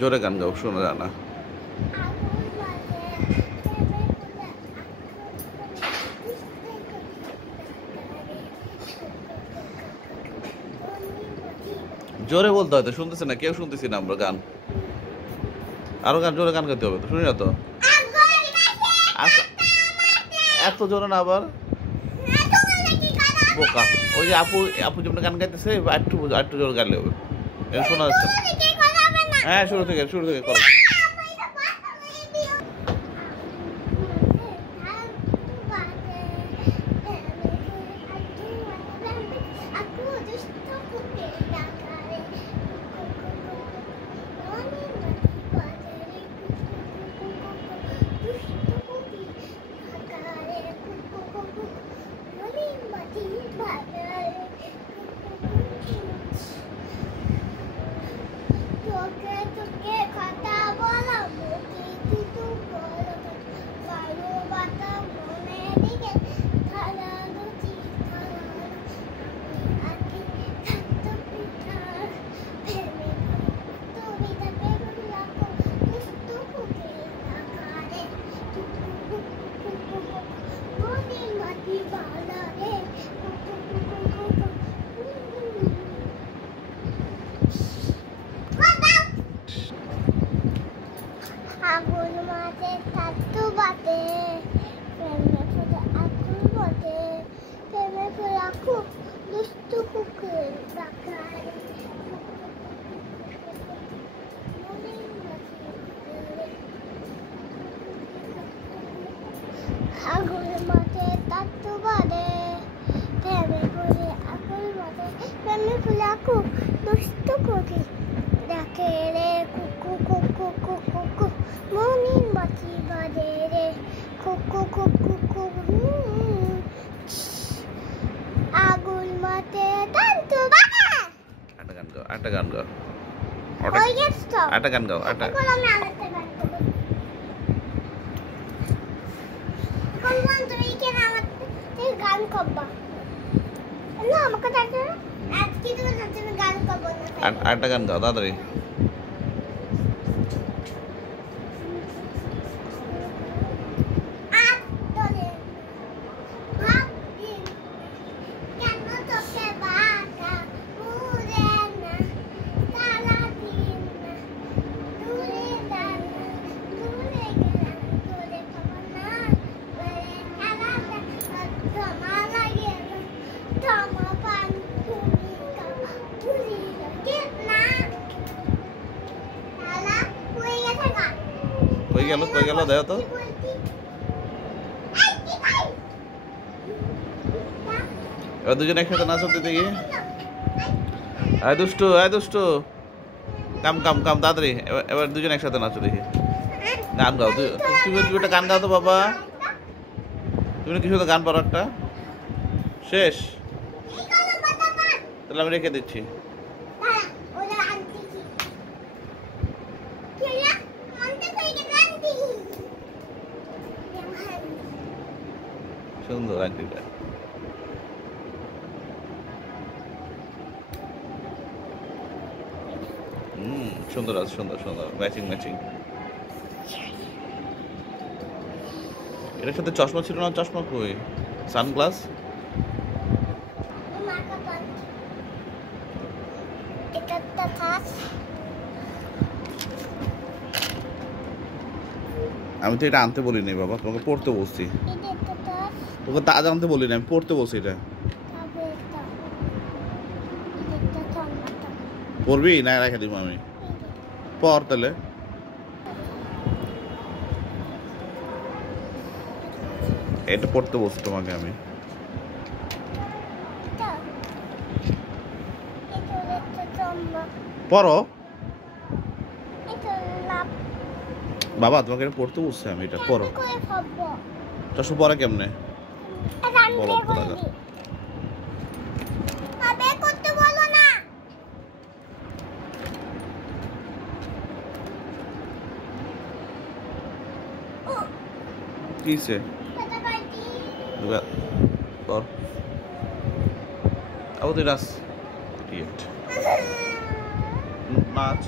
জোরে গান গাও, শোনা যায় না। জোরে বলতে হয় তো, শুনতেছে না কেউ, শুনতেছি না আমরা গান। আরো গান, জোরে গান গাইতে হবে তো, শুনি না তো। এত জোরে না আবার বোকা। ওই যে আপু, আপু যেমন গান গাইতেছে একটু একটু জোরে গাইলে হবে, শোনা যাচ্ছে না। হ্যাঁ, শুরু থেকে করো। আগুন মাঝে তাতু বাতে প্রেমে ফুলে আগুন বটে প্রেমে ফুলে খুব দুষ্টু কুকুর ডাকারে আগুন মাঝে তাতু বাতে প্রেমে ফুলে আগুন বটে প্রেমে ফুলে খুব দুষ্টু কুকুর ডাকে রে কুকু কুকু কুকু কুকু মনিন বাতি বাজে রে কুকু কুকু কুকু আগুন মাতে তান্তু বাজে। একটা গান গাও। ওই গেছো একটা গান গাও। একটা এখন আমি আরেকটা গান করব। কোন তুমি কেন আমাকে গান করবা? না আমাকে দেখো আজকে তুমি গান করবো না। একটা গান গাও তাড়াতাড়ি। কই গেল দেখো তো। এবার দুজনে একসাথে নাচো দেখি। আয় দুষ্টু কাম তাড়াতাড়ি। এবার দুজনে একসাথে নাচো দেখি। গান গাও তুমি একটা গান গাও তো বাবা। তুমি কিছু তো গান পারো একটা। শেষ, তাহলে আমি রেখে দিচ্ছি। সুন্দর আন্টিটা। সুন্দর আছে, সুন্দর ম্যাচিং। এটার সাথে চশমা ছিল না? চশমা কই? সানগ্লাস। আমি তো এটা আনতে বলি নাই বাবা, তোমাকে পড়তে বলছি। তোকে তা জানতে বলি না, আমি পড়তে বলছি। এটা পড়বি না? রেখে দিব আমি। পড় তাহলে। এটা পড়তে বলছি তোমাকে আমি। পড়ো বাবা, তোমাকে এটা পড়তে বলছি আমি। এটা পড়ো। চশমা পরে কেমনে বলো? কিসে কর আবু তুই নাচ। নাচ